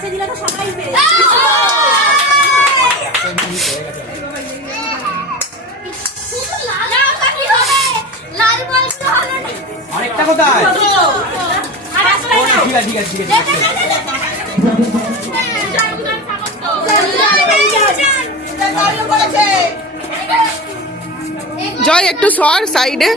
কাছে দিলে তো সবাই পেয়ে আরেকটা কোথায়? ঠিক আছে ঠিক আছে জয় একটু সর সাইডে।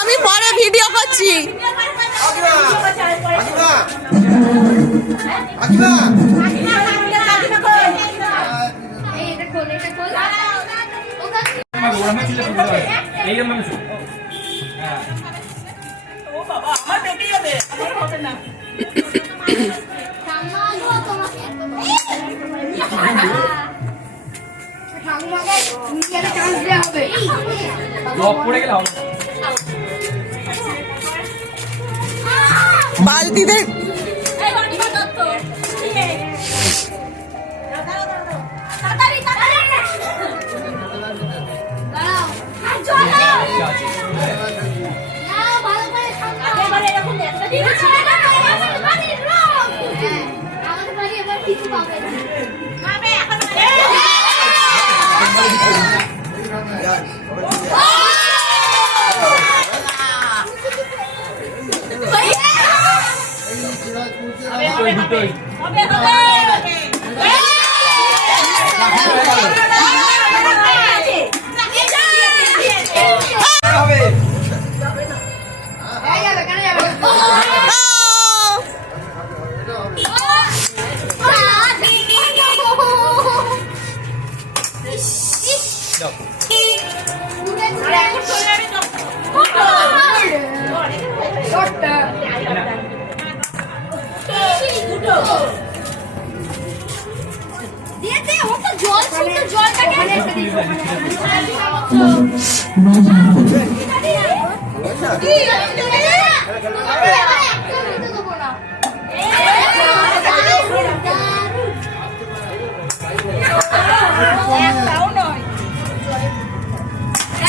আমি পরে ভিডিও করছি। বালতিতে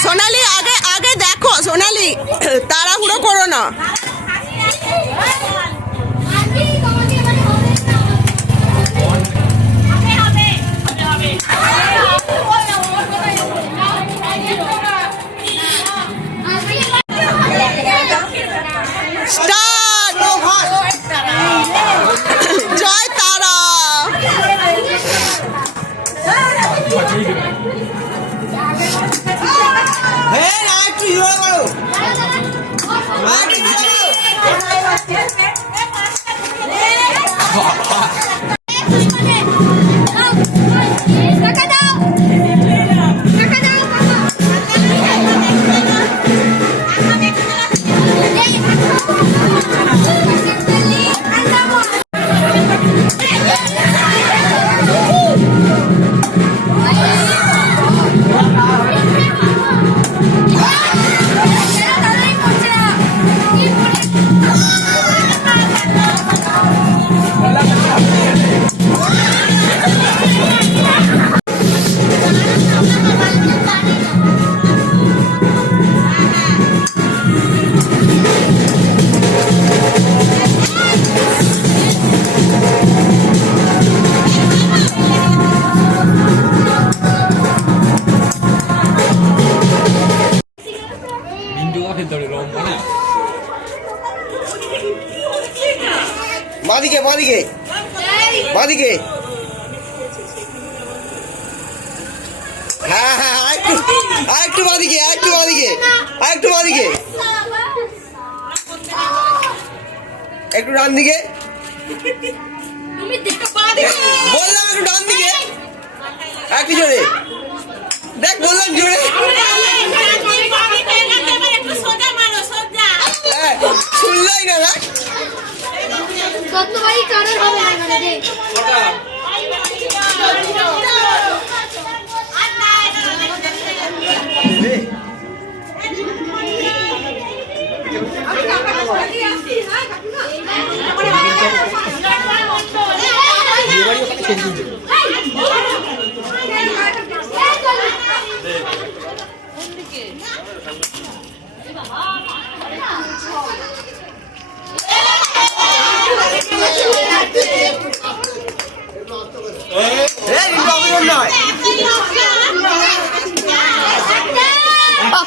সোনালি আগে আগে দেখো, সোনালি তাড়াহুড়ো করো না। জয় তারা। বাদিকে বাদিকে বাদিকে, হ্যাঁ হ্যাঁ আরেকটু বাদিকে আরেকটু বাদিকে আরেকটু বাদিকে, একটু ডান দিকে বললাম, একটু ডান দিকে একটু জোরে দেখ, বললাম জোরে, শুনলাই না না কতবারই কারণ হবে না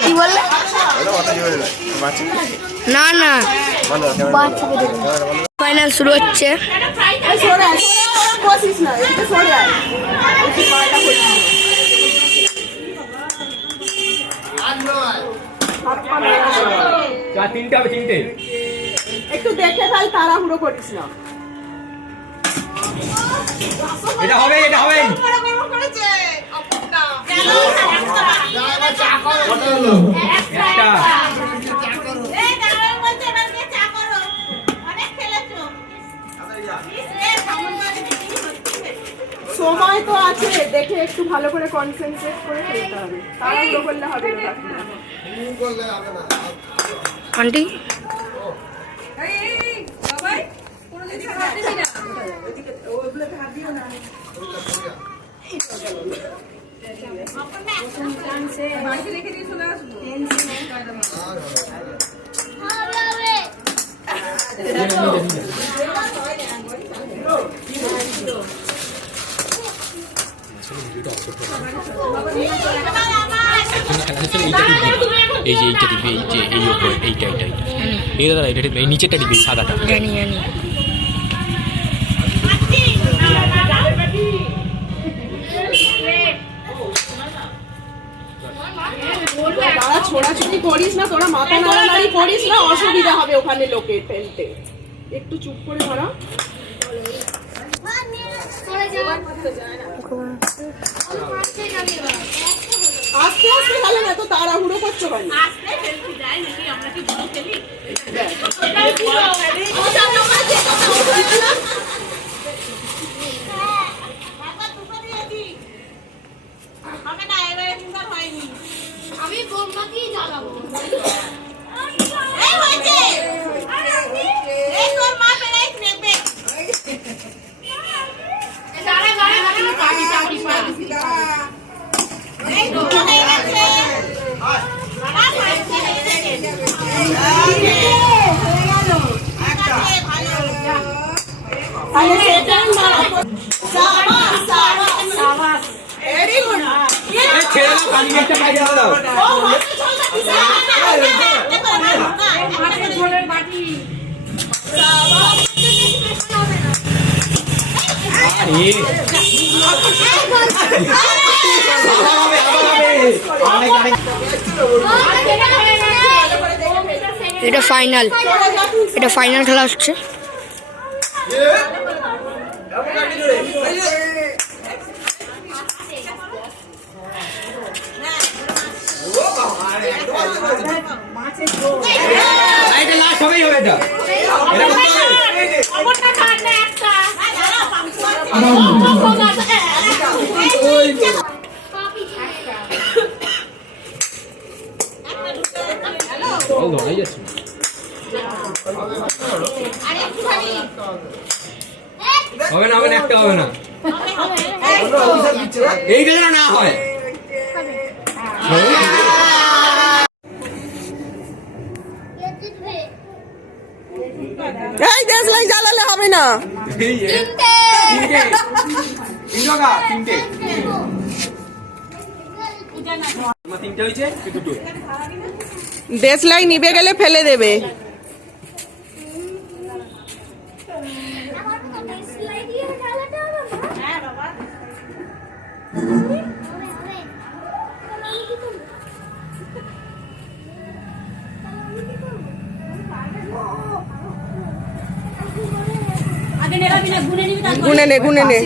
কি বললে? না না ফাইনাল শুরু হচ্ছে। একটু দেখে তাই তাড়াহুড়ো করিস না। এটা হবে, এটা হবে। সময় তো আছে, দেখে একটু ভালো করে কনসেন্ট্রেট করে খেলতে হবে, তাড়াহুড়ো করলে হবে না। আন্টি এই যে এইটা দিবি, এই যে এই ওপর এইটা এইটা এই দাদা এটা এই নিচেটা দিবি, সাদাটা। জানি জানি তারা ছোড়াছুড়ি করিস না, তোরা মাথা নাড়ানাড়ি করিস না, অসুবিধা হবে ওখানে লোকে ফেলতে। একটু চুপ করে ধরা। আস্তে আস্তে খেলে না তো, তাড়াহুড়ো করছো কেন? আমি বোমাকেই জ্বালাবো। এটা ফাইনাল, এটা ফাইনাল খেলা হচ্ছে। এটা লাস্ট হবেই হবে, এটা এটা করতে হবে। ধরাই যাচ্ছে হবে না, হবে না, একটা হবে না, এইটা যেন না হয়। এই দেশলাই জ্বালালে হবে না। তিনটে হয়েছে, দুটো দেশলাই নিভে গেলে ফেলে দেবে। গুনে নে, গুনে নে।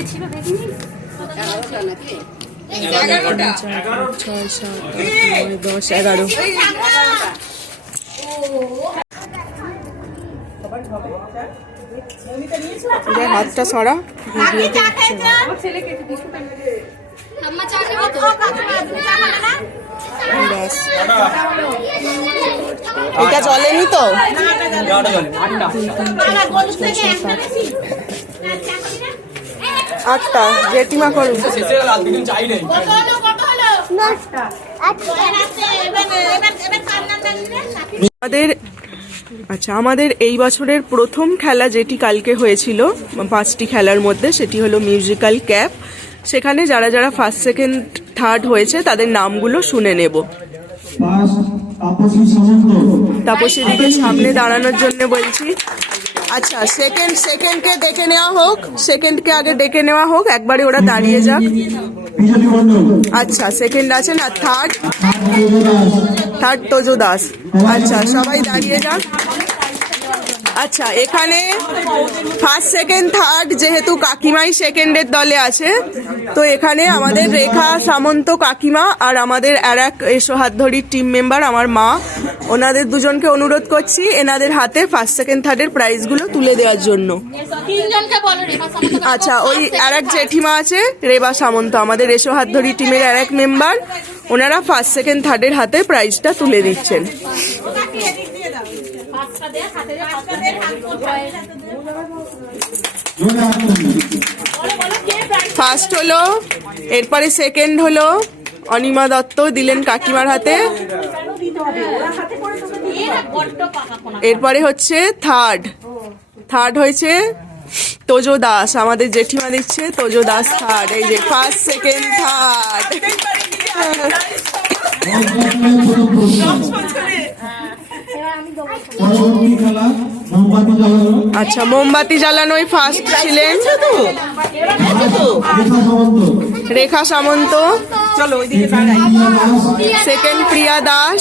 6, 7, 8, 9, 10, 11। হাতটা সরা। ব্যাস। এটা জলেনি তো? আটটা জেঠিমা করুন। আমাদের এই বছরের প্রথম খেলা যেটি কালকে হয়েছিল 5টি খেলার মধ্যে, সেটি হলো মিউজিক্যাল ক্যাপ। সেখানে যারা যারা ফার্স্ট সেকেন্ড থার্ড হয়েছে তাদের নামগুলো শুনে নেব। তাপসীদিকে সামনে দাঁড়ানোর জন্য বলছি। আচ্ছা, সেকেন্ডকে ডেকে নেওয়া হোক, সেকেন্ডকে আগে ডেকে নেওয়া হোক, একবারে ওরা দাঁড়িয়ে যাক। আচ্ছা, সেকেন্ড আছেন। আর থার্ড তোজো দাস। আচ্ছা, সবাই দাঁড়িয়ে যাক। আচ্ছা, এখানে ফার্স্ট সেকেন্ড থার্ড যেহেতু কাকিমাই সেকেন্ডের দলে আছে, তো এখানে আমাদের রেখা সামন্ত কাকিমা আর আমাদের আর এক এসো হাত ধরির টিম মেম্বার আমার মা, ওনাদের দুজনকে অনুরোধ করছি এনাদের হাতে ফার্স্ট সেকেন্ড থার্ডের প্রাইজগুলো তুলে দেওয়ার জন্য। আচ্ছা, ওই আর এক জেঠিমা আছে রেবা সামন্ত, আমাদের এসো হাত ধরি টিমের আর এক মেম্বার, ওনারা ফার্স্ট সেকেন্ড থার্ডের হাতে প্রাইজটা তুলে দিচ্ছেন। ফার্স্ট হলো, এরপরে সেকেন্ড হলো অনিমা দত্ত, দিলেন কাকিমার হাতে। এরপরে হচ্ছে থার্ড হয়েছে তোজো দাস, আমাদের জেঠিমা দিচ্ছে তোজো দাস থার্ড। এই যে ফার্স্ট সেকেন্ড থার্ড। আচ্ছা, মোমবাতি জ্বালানোই ফার্স্ট ছিলেন রেখা সামন্ত, সেকেন্ড প্রিয়া দাস,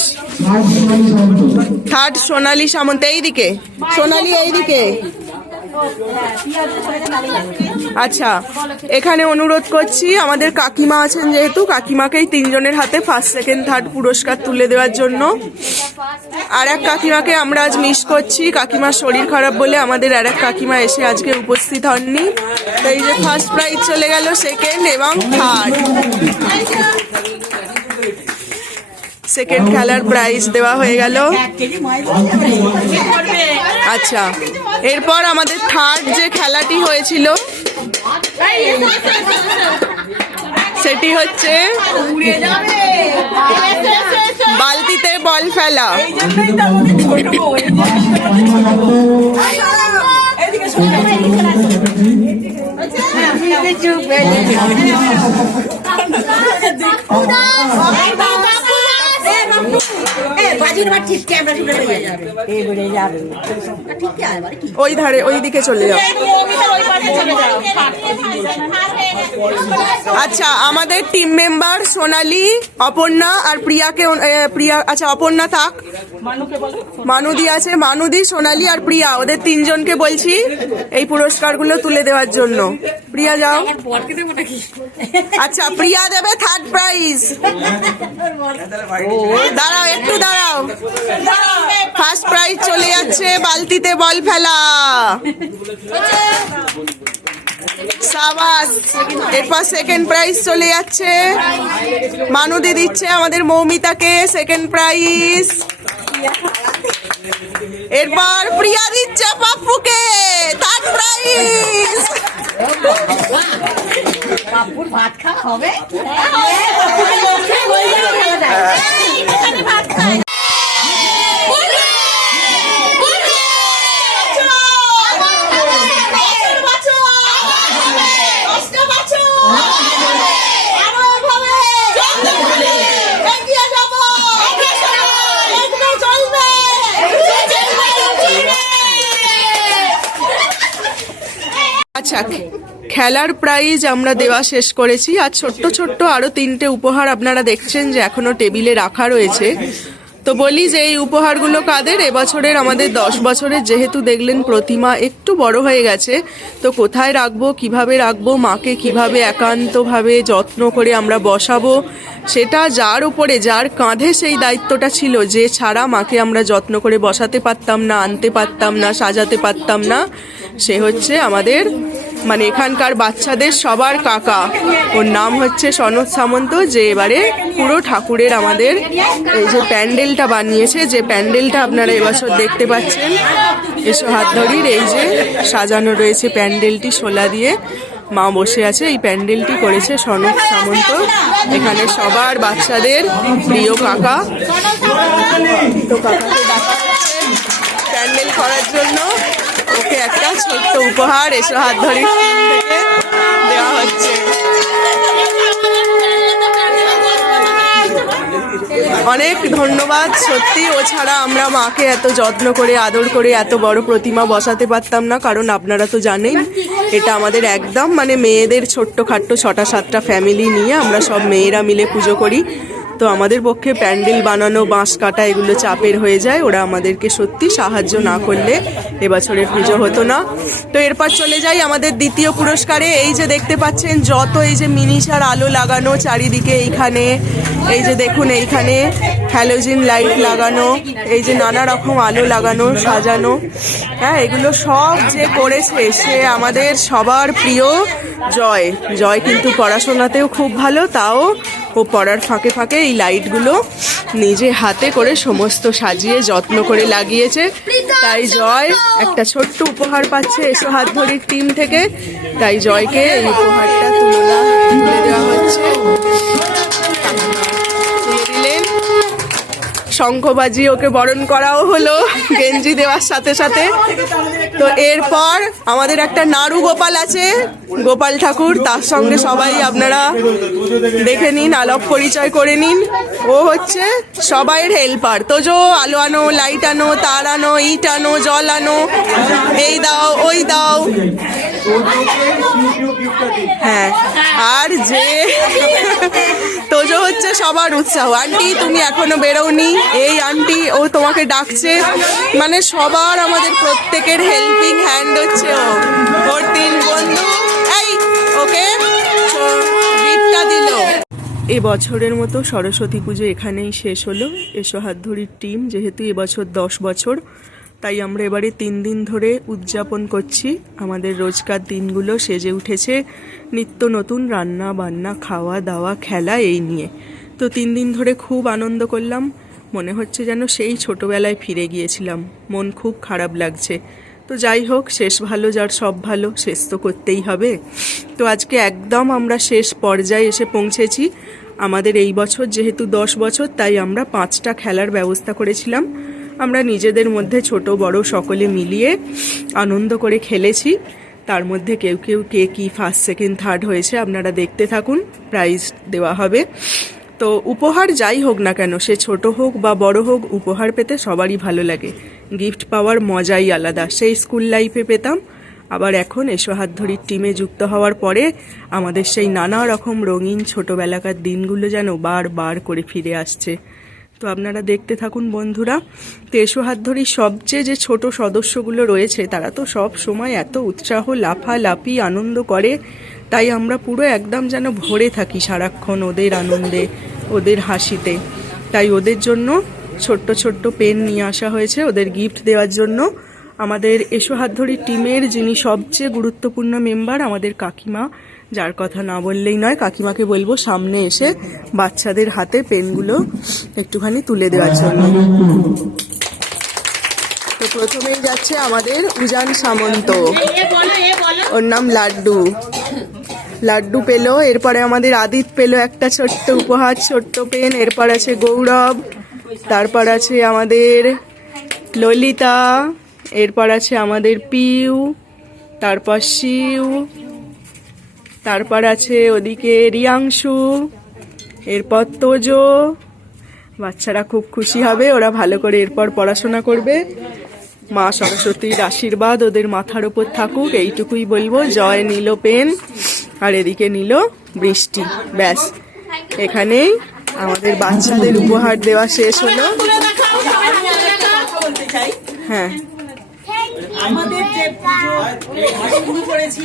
থার্ড সোনালী সামন্ত। এইদিকে সোনালী, এইদিকে। আচ্ছা, এখানে অনুরোধ করছি আমাদের কাকিমা আছেন যেহেতু, কাকিমাকেই তিনজনের হাতে ফার্স্ট সেকেন্ড থার্ড পুরস্কার তুলে দেওয়ার জন্য। আর এক কাকিমাকে আমরা আজ মিস করছি, কাকিমার শরীর খারাপ বলে আমাদের আর এক কাকিমা এসে আজকে উপস্থিত হননি। তো এই যে ফার্স্ট প্রাইজ চলে গেল সেকেন্ড এবং থার্ড। সেকেন্ড খেলার প্রাইজ দেওয়া হয়ে গেল। আচ্ছা, এরপর আমাদের থার্ড যে খেলাটি হয়েছিল সেটি হচ্ছে বালতিতে বল ফেলা। ওই ধারে, ওই দিকে চলে যাও। আচ্ছা, আমাদের টিম মেম্বার সোনালী, অপর্ণা আর প্রিয়াকে, আচ্ছা অপর্ণা থাক, মানুদি আছে, মানুদি, সোনালী আর প্রিয়া, ওদের তিনজনকে বলছি এই পুরস্কারগুলো তুলে দেওয়ার জন্য। প্রিয়া যাও। আচ্ছা, প্রিয়া দেবে থার্ড প্রাইজ। দাঁড়াও, একটু দাঁড়াও। ফার্স্ট প্রাইজ চলে যাচ্ছে বালতিতে বল ফেলা। সাবাস। এরপর সেকেন্ড প্রাইজ চলে যাচ্ছে মানুদি দিচ্ছে আমাদের মৌমিতাকে সেকেন্ড প্রাইজ। এরপর প্রিয়া দিচ্ছে পাপ্পুকে থার্ড প্রাইজ। পাপ্পুর ভাত খাওয়া হবে। আচ্ছা, খেলার প্রাইজ আমরা দেওয়া শেষ করেছি। আর ছোট্ট ছোট্ট আরো 3টে উপহার আপনারা দেখছেন যে এখনো টেবিলে রাখা রয়েছে। তো বলি যে এই উপহারগুলো কাদের, এবছরের আমাদের 10 বছরের যেহেতু দেখলেন প্রতিমা একটু বড় হয়ে গেছে, তো কোথায় রাখবো, কিভাবে রাখবো, মাকে কিভাবে একান্তভাবে যত্ন করে আমরা বসাবো, সেটা যার উপরে, যার কাঁধে সেই দায়িত্বটা ছিল, যে ছাড়া মাকে আমরা যত্ন করে বসাতে পারতাম না, আনতে পারতাম না, সাজাতে পারতাম না, সে হচ্ছে আমাদের মানে এখানকার বাচ্চাদের সবার কাকা, ওর নাম হচ্ছে সনদ সামন্ত, যে এবারে পুরো ঠাকুরের আমাদের এই যে প্যান্ডেলটা বানিয়েছে, যে প্যান্ডেলটা আপনারা এবছর দেখতে পাচ্ছেন এসো হাত ধরির, এই যে সাজানো রয়েছে প্যান্ডেলটি শোলা দিয়ে, মা বসে আছে, এই প্যান্ডেলটি করেছে সনদ সামন্ত। এখানে সবার বাচ্চাদের প্রিয় কাকা, তো কাকাকে ডাকা হচ্ছে প্যান্ডেল করার জন্য, ওকে একটা ছোট্ট উপহার এসো হাত ধরির থেকে দেওয়া হচ্ছে। অনেক ধন্যবাদ, সত্যি ও ছাড়া আমরা মাকে এত যত্ন করে আদর করে এত বড় প্রতিমা বসাতে পারতাম না, কারণ আপনারা তো জানেন এটা আমাদের একদম মানে মেয়েদের ছোট্টখাট্ট 6-7টা ফ্যামিলি নিয়ে আমরা সব মেয়েরা মিলে পুজো করি, তো আমাদের পক্ষে প্যান্ডেল বানানো, বাঁশ কাটা এগুলো চাপের হয়ে যায়, ওরা আমাদেরকে সত্যি সাহায্য না করলে এবছরের পুজো হতো না। তো এরপর চলে যাই আমাদের দ্বিতীয় পুরস্কারে। এই যে দেখতে পাচ্ছেন যত এই যে মিনিচার আলো লাগানো চারিদিকে, এইখানে এই যে দেখুন এইখানে হ্যালোজিন লাইট লাগানো, এই যে নানা রকম আলো লাগানো সাজানো, হ্যাঁ এগুলো সব যে করেছে সে আমাদের সবার প্রিয় জয়। জয় কিন্তু পড়াশোনাতেও খুব ভালো, তাও ও পড়ার ফাঁকে ফাঁকে এই লাইটগুলো নিজে হাতে করে সমস্ত সাজিয়ে যত্ন করে লাগিয়েছে। তাই জয় একটা ছোট্ট উপহার পাচ্ছে এসো হাত ধরির টিম থেকে, তাই জয়কে এই উপহারটা তুলে দেওয়া হচ্ছে। তুলে দিলেন, শঙ্খবাজি ওকে বরণ করাও হলো গেঞ্জি দেওয়ার সাথে সাথে। তো এরপর আমাদের একটা নাড়ু গোপাল আছে, গোপাল ঠাকুর, তার সঙ্গে সবাই আপনারা দেখে নিন, আলাপ পরিচয় করে নিন। ও হচ্ছে সবাইয়ের হেল্পার, তো যে আলো আনো, লাইট আনো, তার আনো, ইট আনো, জল আনো, এই দাও ওই দাও, হ্যাঁ। আর যে তোজো হচ্ছে সবার উৎসাহ, আন্টি তুমি এখনো বেরোনি, এই আন্টি ও তোমাকে ডাকছে, মানে সবার আমাদের প্রত্যেকের হেল্পিং হ্যান্ড হচ্ছে ও। ওর 3 বন্ধু এই ওকে গিফটটা দিল। এবছরের মতো সরস্বতী পুজো এখানেই শেষ হলো এসো হাত ধরির টিম, যেহেতু এবছর 10 বছর, তাই আমরা এবারে 3 দিন ধরে উদযাপন করছি। আমাদের রোজকার দিনগুলো সেজে উঠেছে নিত্য নতুন রান্না বান্না, খাওয়া দাওয়া, খেলা এই নিয়ে। তো 3 দিন ধরে খুব আনন্দ করলাম, মনে হচ্ছে যেন সেই ছোটোবেলায় ফিরে গিয়েছিলাম, মন খুব খারাপ লাগছে। তো যাই হোক, শেষ ভালো যার সব ভালো, শেষ তো করতেই হবে। তো আজকে একদম আমরা শেষ পর্যায়ে এসে পৌঁছেছি। আমাদের এই বছর যেহেতু 10 বছর, তাই আমরা 5টা খেলার ব্যবস্থা করেছিলাম। আমরা নিজেদের মধ্যে ছোট বড় সকলে মিলিয়ে আনন্দ করে খেলেছি। তার মধ্যে কেউ কেউ কে কি ফার্স্ট সেকেন্ড থার্ড হয়েছে আপনারা দেখতে থাকুন, প্রাইজ দেওয়া হবে। তো উপহার যাই হোক না কেন, সে ছোট হোক বা বড় হোক, উপহার পেতে সবারই ভালো লাগে। গিফট পাওয়ার মজাই আলাদা, সেই স্কুল লাইফে পেতাম, আবার এখন এসো হাত ধরির টিমে যুক্ত হওয়ার পরে আমাদের সেই নানা রকম রঙিন ছোটোবেলাকার দিনগুলো যেন বারবার করে ফিরে আসছে। তো আপনারা দেখতে থাকুন বন্ধুরা। তো এসো হাত ধরির সবচেয়ে যে ছোট সদস্যগুলো রয়েছে তারা তো সব সময় এত উৎসাহ, লাফালাফি, আনন্দ করে, তাই আমরা পুরো একদম যেন ভরে থাকি সারাক্ষণ ওদের আনন্দে, ওদের হাসিতে। তাই ওদের জন্য ছোট্ট ছোট্ট পেন নিয়ে আসা হয়েছে ওদের গিফট দেওয়ার জন্য। আমাদের এসো হাত ধরির টিমের যিনি সবচেয়ে গুরুত্বপূর্ণ মেম্বার, আমাদের কাকিমা, যার কথা না বললেই নয়, কাকিমাকে বলবো সামনে এসে বাচ্চাদের হাতে পেনগুলো একটুখানি তুলে দেওয়ার জন্য। তো প্রথমেই যাচ্ছে আমাদের উজান সামন্ত, ওর নাম লাড্ডু। লাড্ডু পেলো, এরপরে আমাদের আদিত পেলো একটা ছোট্ট উপহার, ছোট্ট পেন। এরপর আছে গৌরব, তারপর আছে আমাদের ললিতা, এরপর আছে আমাদের পিউ, তারপর শিউ, তারপর আছে ওদিকে রিয়াংশু, এরপর তোজো। বাচ্চারা খুব খুশি হবে, ওরা ভালো করে এরপর পড়াশোনা করবে। মা সরস্বতীর আশীর্বাদ ওদের মাথার উপর থাকুক, এইটুকুই বলবো। জয় নিল পেন, আর এদিকে নিল বৃষ্টি। ব্যাস, এখানেই আমাদের বাচ্চাদের উপহার দেওয়া শেষ হলো। হ্যাঁ, আমাদের যে শুরু করেছি,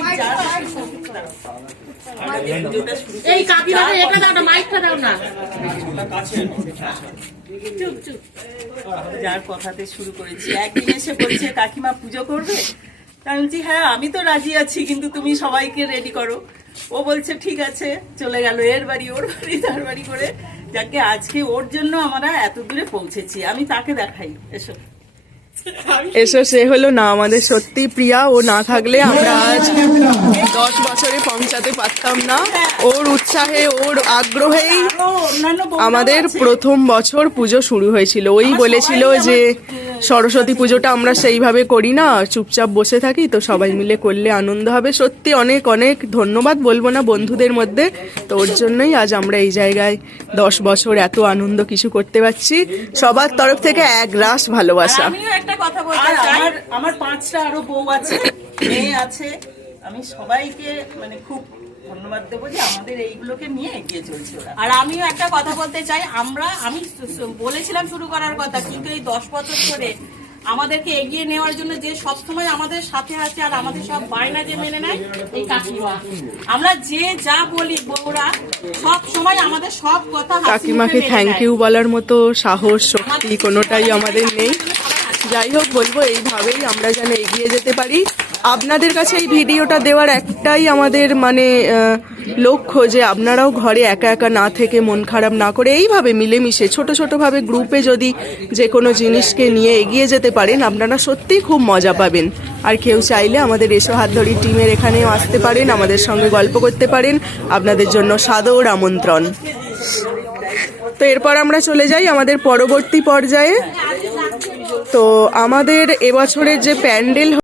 এই কাকিমাকে এটা দাও না, মাইকটা দাও না, চুপ চুপ। যার কথাতে শুরু করেছি, একদিন এসে বলছে কাকিমা পুজো করবে, আমি বলছি হ্যাঁ আমি তো রাজি আছি, কিন্তু তুমি সবাইকে রেডি করো। ও বলছে ঠিক আছে, চলে গেল এর বাড়ি ওর বাড়ি তার বাড়ি করে। যাকে আজকে ওর জন্য আমরা এত দূরে পৌঁছেছি। আমি তাকে দেখাই, এসো এসো, সে হলো না আমাদের সত্যি প্রিয়া। ও না থাকলে আমরা আজ 10 বছরে পৌঁছাতে পারতাম না। ওর উৎসাহে, ওর আগ্রহেই আরো অন্যান্য বউরাও আমাদের আছে। প্রথম বছর পুজো শুরু হয়েছিল। ওই বলেছিল যে সরস্বতী পুজোটা আমরা সেইভাবে করি না, চুপচাপ বসে থাকি, তো সবাই মিলে করলে আনন্দ হবে। সত্যি অনেক অনেক ধন্যবাদ বলবো না বন্ধুদের মধ্যে, তো ওর জন্যই আজ আমরা এই জায়গায় 10 বছর এত আনন্দ কিছু করতে পারছি। সবার তরফ থেকে এক রাশ ভালোবাসা। আমিও একটা কথা বলতে চাই, আমার 5টা আরো বউ আছে, মেয়ে আছে। আমি সবাইকে মানে খুব ধন্যবাদ দেবো যে আমাদের এইগুলোকে নিয়ে এগিয়ে চলছে ওরা। আর আমিও একটা কথা বলতে চাই, আমি বলেছিলাম শুরু করার কথা, কিন্তু এই 10 বছর ধরে আমাদেরকে এগিয়ে নেওয়ার জন্য যে সবসময় আমাদের সাথে আছে আর আমাদের সব বায়না যে মেনে নেয়, এই কাকিমা। আমরা যে যা বলি বউরা সব সময় আমাদের সব কথা হাসি মুখে কাকিমাকে মেনে থ্যাংক নেয়। ইউ বলার মতো সাহস, শক্তি কোনোটাই আমাদের নেই। যাই হোক, বলবো এইভাবেই আমরা যেন এগিয়ে যেতে পারি। আপনাদের কাছে এই ভিডিওটা দেওয়ার একটাই আমাদের মানে লক্ষ্য, যে আপনারাও ঘরে একা একা না থেকে, মন খারাপ না করে, এইভাবে মিলেমিশে ছোট ছোটভাবে গ্রুপে যদি যে কোনো জিনিসকে নিয়ে এগিয়ে যেতে পারেন, আপনারা সত্যিই খুব মজা পাবেন। আর কেউ চাইলে আমাদের এসো হাত ধরি টিমের এখানেও আসতে পারেন, আমাদের সঙ্গে গল্প করতে পারেন। আপনাদের জন্য সাদর আমন্ত্রণ। তো এরপর আমরা চলে যাই আমাদের পরবর্তী পর্যায়ে। তো আমাদের এবছরের যে প্যান্ডেল